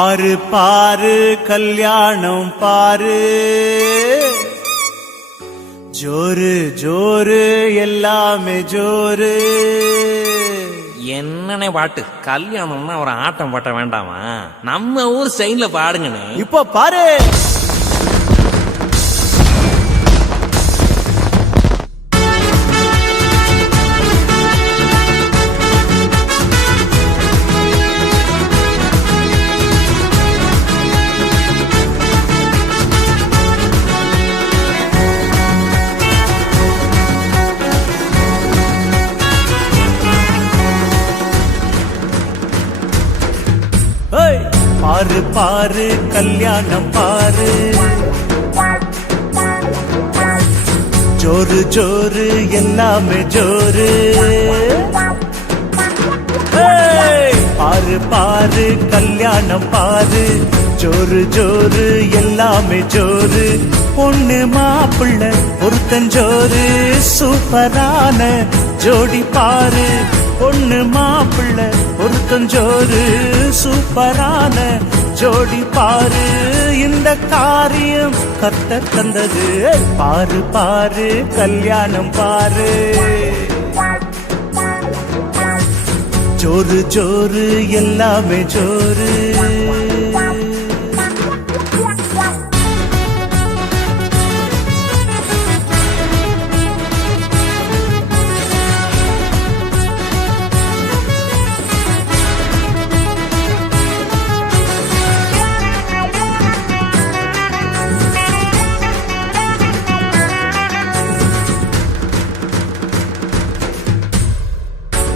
பாரு பாரு கல்யாணம் பாரு, ஜோரு ஜோரு எல்லாமே ஜோரு. என்னன்னே பாட்டு, கல்யாணம்னா ஒரு ஆட்டம் பாட்ட வேண்டாமா? நம்ம ஊர் ஸ்டைல்ல பாடுங்கண்ணே. இப்போ பாரு. பாரு பாரு கல்யாணம் பாரு, ஜோரு ஜோரு எல்லாமே ஜோரு. பாரு பாரு கல்யாணம் பாரு, ஜோரு ஜோரு எல்லாமே ஜோரு. பொண்ணு மாப்பிள்ள ஒருத்தஞ்சோரு, சூப்பரான ஜோடி பாரு. பொண்ணு மாப்பிள்ள ஒருத்தஞ்சோரு, சூப்பரான ஜோடி பாரு. இந்த காரியம் கர்த்தர் தந்தது. பாரு பாரு கல்யாணம் பாரு, ஜோரு ஜோரு எல்லாமே ஜோரு.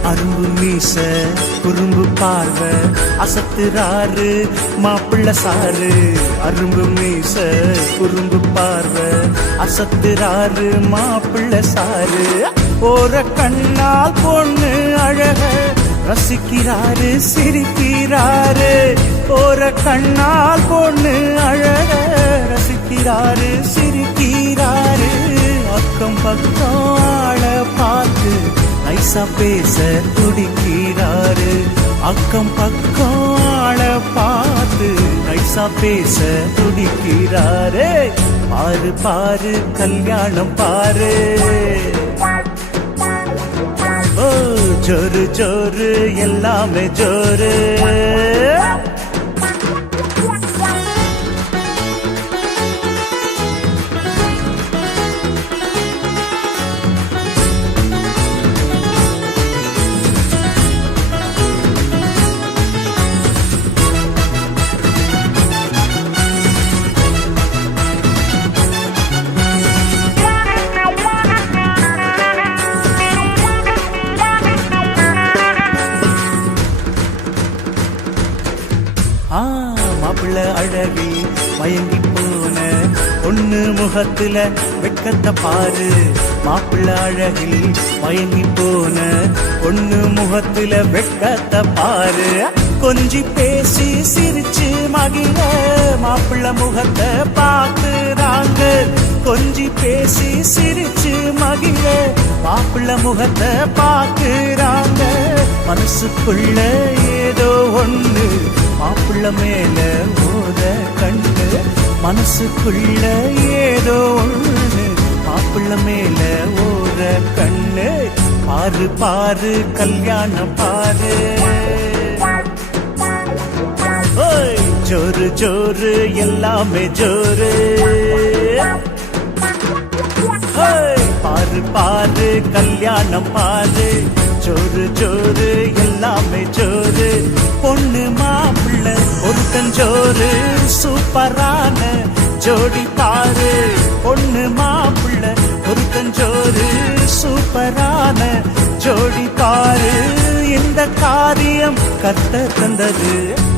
அரும்பு மீச குறும்பு பார்வை அசத்துறாரு மாப்பிள்ள சாரு. அரும்பு மீச குறும்பு பார்வை அசத்துறாரு மாப்பிள்ள சாரு. ஓர கண்ணால் பொண்ணு அழக ரசிக்கிறாரு சிரிக்கிறாரு. ஓர கண்ணால் பொண்ணு அழக ரசிக்கிறாரு சிரிக்கிறாரு. அக்கம் பக்கம் ஆள பார்த்து நைசா பேச துடிக்கிறாரு. அக்கம் பக்கம் ஆள பார்த்து நைசா பேச துடிக்கிறாரு. பாரு பாரு கல்யாணம் பாரு, ஓ ஜோரு ஜோரு எல்லாமே ஜோரு. மாப்பிள்ள அழகி மயங்கி போன பொண்ணு முகத்துல வெட்கத்தை பாரு. மாப்பிள்ள அழகில் மயங்கி போன பொண்ணு முகத்துல வெட்கத்தை பாரு. கொஞ்சி பேசி சிரிச்சு மகிழ மாப்பிள்ள முகத்தை பார்த்துறாங்க. கொஞ்சி பேசி சிரிச்சு மகிழ மாப்பிள்ள முகத்தை பார்த்துறாங்க. மனசுக்குள்ள ஏதோ ஒண்ணு மாப்பிள்ள மேல ஓத கண்ணு. மனசுக்குள்ள ஏதோ ஒண்ணு மாப்பிள்ள மேல ஓத கண்ணு. பாரு பாரு கல்யாணம் பாரு, ஜோரு ஜோரு எல்லாமே ஜோரு. பாரு பாரு கல்யாணம் பாரு, ஜோரு ஜோரு எல்லாமே ஜோரு. பொண்ணு மாப்பிள்ள ஒருத்தஞ்சோரு, சூப்பரான ஜோடி பாரு. பொண்ணு மாப்பிள்ள ஒருத்தஞ்சோரு, சூப்பரான ஜோடி பாரு. இந்த காரியம் கர்த்தர் தந்தது.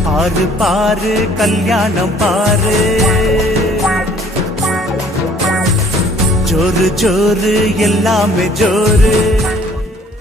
பாரு பாரு கல்யாணம் பாரு, ஜோரு ஜோரு எல்லாமே ஜோரு.